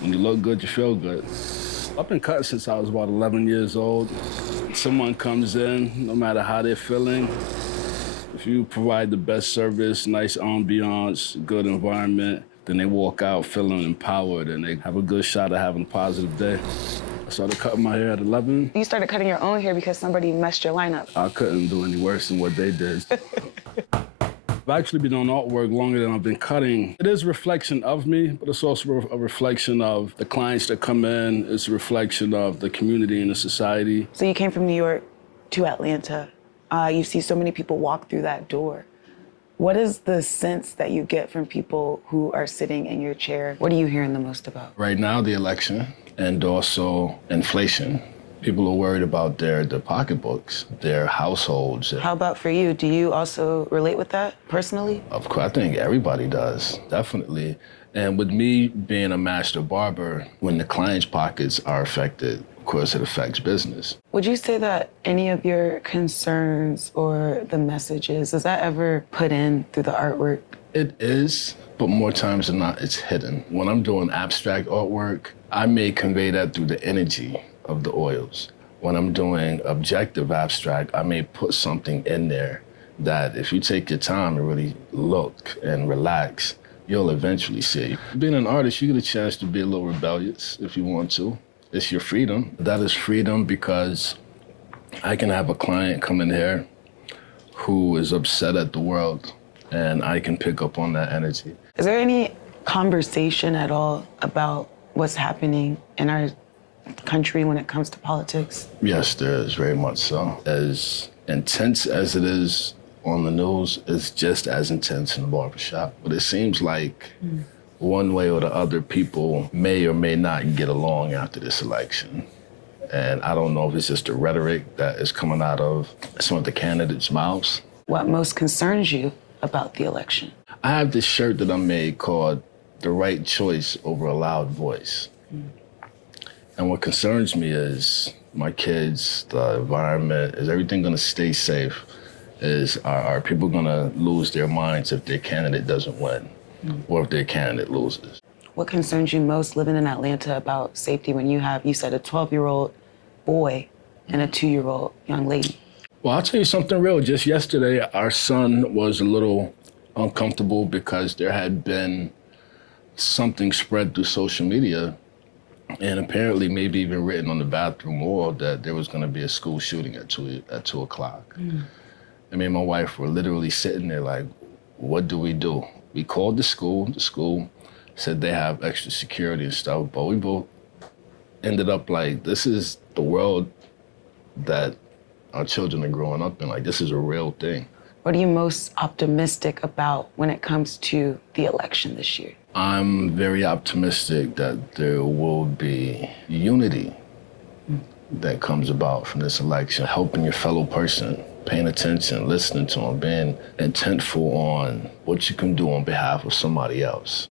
When you look good, you feel good. I've been cutting since I was about 11 years old. Someone comes in, no matter how they're feeling, if you provide the best service, nice ambiance, good environment, then they walk out feeling empowered and they have a good shot at having a positive day. I started cutting my hair at 11. You started cutting your own hair because somebody messed your lineup. I couldn't do any worse than what they did. I've actually been doing artwork longer than I've been cutting. It is a reflection of me, but it's also a reflection of the clients that come in. It's a reflection of the community and the society. So you came from New York to Atlanta. You see so many people walk through that door. What is the sense that you get from people who are sitting in your chair? What are you hearing the most about? Right now, the election and also inflation. People are worried about their pocketbooks, their households. How about for you? Do you also relate with that personally? Of course, I think everybody does, definitely. And with me being a master barber, when the client's pockets are affected, of course, it affects business. Would you say that any of your concerns or the messages, is that ever put in through the artwork? It is, but more times than not, it's hidden. When I'm doing abstract artwork, I may convey that through the energy of the oils. When I'm doing objective abstract, I may put something in there that if you take your time and really look and relax, you'll eventually see. Being an artist, you get a chance to be a little rebellious if you want to. It's your freedom. That is freedom because I can have a client come in here who is upset at the world and I can pick up on that energy. Is there any conversation at all about what's happening in our country when it comes to politics? Yes, there is, very much so. As intense as it is on the news, it's just as intense in the barbershop. But it seems like one way or the other, people may or may not get along after this election. And I don't know if it's just the rhetoric that is coming out of some of the candidates' mouths. What most concerns you about the election? I have this shirt that I made called "The Right Choice Over a Loud Voice." And what concerns me is my kids, the environment. Is everything gonna stay safe? Are people gonna lose their minds if their candidate doesn't win or if their candidate loses? What concerns you most living in Atlanta about safety when you have, you said, a 12-year-old boy and a 2-year-old young lady? Well, I'll tell you something real. Just yesterday, our son was a little uncomfortable because there had been something spread through social media and apparently maybe even written on the bathroom wall that there was gonna be a school shooting at 2 o'clock. I mean, my wife were literally sitting there like, what do we do? We called the school said they have extra security and stuff, but we both ended up like, this is the world that our children are growing up in. Like, this is a real thing. What are you most optimistic about when it comes to the election this year? I'm very optimistic that there will be unity that comes about from this election, helping your fellow person, paying attention, listening to them, being intentful on what you can do on behalf of somebody else.